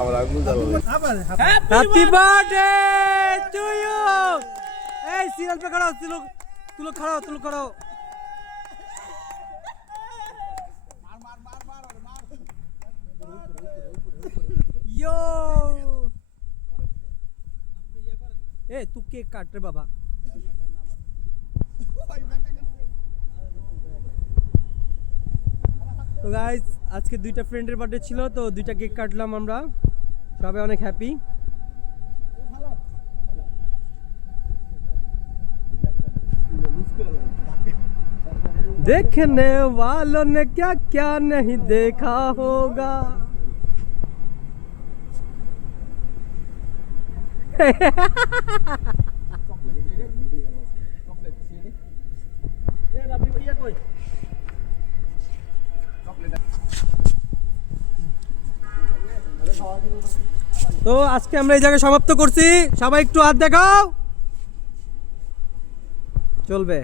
আমার আগুন জ্বালাবে। Happy birthday to you. এই সিরিয়াল पे खड़ो, তুলো खड़ो। यो ए तू केक काट रे बाबा। তো গাইস আজকে দুইটা ফ্রেন্ডের বার্থডে ছিল, তো দুইটা কেক কাটলাম আমরা, সবাই অনেক হ্যাপি। देखने वालों ने क्या क्या नहीं देखा होगा। তো আজকে আমরা এই জায়গায় সমাপ্ত করছি, সবাই একটু হাত দেখাও, চলবে।